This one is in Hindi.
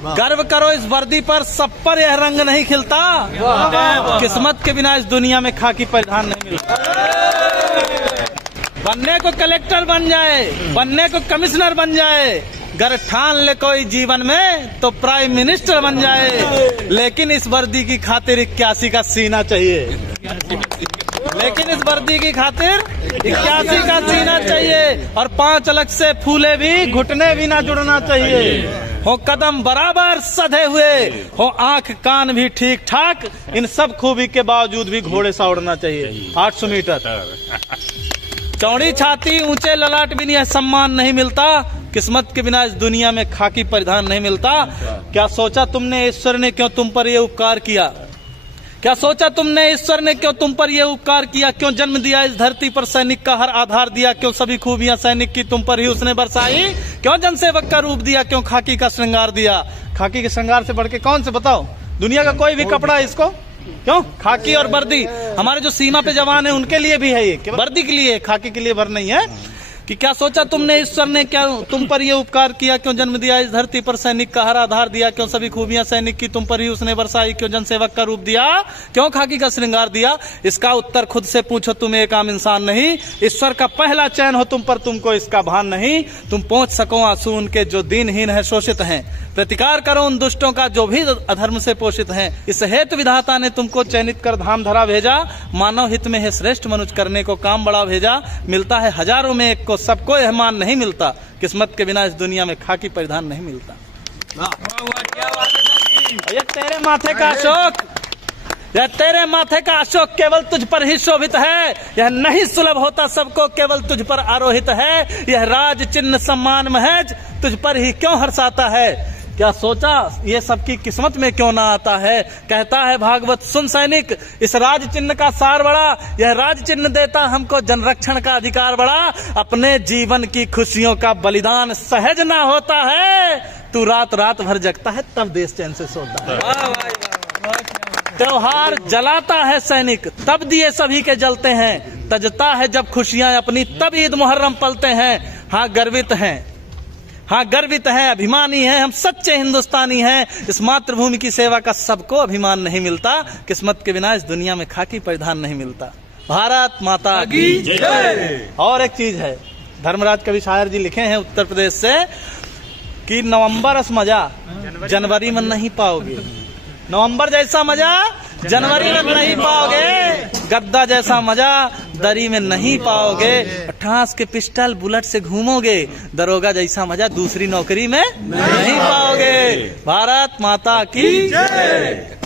गर्व करो इस वर्दी पर, सब पर यह रंग नहीं खिलता। किस्मत के बिना इस दुनिया में खाकी परिधान नहीं मिलता। बनने को कलेक्टर बन जाए, बनने को कमिश्नर बन जाए, गर ठान ले कोई जीवन में तो प्राइम मिनिस्टर बन जाए। लेकिन इस वर्दी की खातिर 81 का सीना चाहिए। लेकिन इस वर्दी की खातिर 81 का सीना चाहिए। और 5 अलग से फूले भी, घुटने भी ना जुड़ना चाहिए। हो कदम बराबर सधे हुए, हो आंख कान भी ठीक ठाक, इन सब खूबी के बावजूद भी घोड़े सा उड़ना चाहिए। 800 मीटर चौड़ी छाती, ऊंचे ललाट भी नहीं सम्मान नहीं मिलता। किस्मत के बिना इस दुनिया में खाकी परिधान नहीं मिलता। क्या सोचा तुमने ईश्वर ने क्यों तुम पर यह उपकार किया? क्या सोचा तुमने ईश्वर ने क्यों तुम पर यह उपकार किया? क्यों जन्म दिया इस धरती पर सैनिक का हर आधार दिया? क्यों सभी खूबियां सैनिक की तुम पर ही उसने बरसाई? क्यों जनसेवक का रूप दिया? क्यों खाकी का श्रृंगार दिया? खाकी के श्रृंगार से बढ़ के कौन से बताओ? दुनिया का कोई भी कपड़ा है इसको? क्यों? खाकी और वर्दी हमारे जो सीमा पे जवान है उनके लिए भी है, ये वर्दी के लिए, खाकी के लिए भर नहीं है। कि क्या सोचा तुमने ईश्वर ने क्या तुम पर ये उपकार किया? क्यों जन्म दिया इस धरती पर सैनिक का हर आधार दिया? क्यों सभी खूबियां सैनिक की तुम पर ही उसने बरसाई? क्यों जनसेवक का रूप दिया? क्यों खाकी का श्रृंगार दिया? इसका उत्तर खुद से पूछो, तुम एक आम इंसान नहीं। ईश्वर का पहला चयन हो तुम पर, तुमको इसका भान नहीं। तुम पहुंच सको आंसू उनके जो दीनहीन है, शोषित हैं। प्रतिकार करो उन दुष्टों का जो भी अधर्म से पोषित हैं। इस हेतु विधाता ने तुमको चयनित कर धाम धरा भेजा। मानव हित में है श्रेष्ठ मनुष्य करने को काम बड़ा भेजा। मिलता है हजारों में एक को, सबको यह मान नहीं मिलता। किस्मत के बिना इस दुनिया में खाकी परिधान नहीं मिलता। ये तेरे माथे का अशोक, यह तेरे माथे का अशोक केवल तुझ पर ही शोभित है। यह नहीं सुलभ होता सबको, केवल तुझ पर आरोहित है। यह राज चिन्ह सम्मान महज तुझ पर ही क्यों हर्षाता है? क्या सोचा ये सबकी किस्मत में क्यों ना आता है? कहता है भागवत सुन सैनिक, इस राज चिन्ह का सार बड़ा। यह राज चिन्ह देता हमको जनरक्षण का अधिकार बड़ा। अपने जीवन की खुशियों का बलिदान सहज ना होता है। तू रात रात भर जगता है तब देश चैन से सोता है। त्योहार जलाता है सैनिक तब दिए सभी के जलते हैं। तजता है जब खुशियां अपनी तब ईद मुहर्रम पलते हैं। हाँ गर्वित हैं, हाँ गर्वित है, अभिमानी है, हम सच्चे हिंदुस्तानी हैं। इस मातृभूमि की सेवा का सबको अभिमान नहीं मिलता। किस्मत के बिना इस दुनिया में खाकी परिधान नहीं मिलता। भारत माता की जय। और एक चीज है, धर्मराज कवि शायर जी लिखे हैं उत्तर प्रदेश से कि नवंबर अस मजा जनवरी में नहीं पाओगे। नवंबर जैसा मजा जनवरी में नहीं पाओगे। गद्दा जैसा मजा दरी में नहीं पाओगे। ठास के पिस्टल बुलेट से घूमोगे। दरोगा जैसा मजा दूसरी नौकरी में नहीं पाओगे। भारत माता की जय।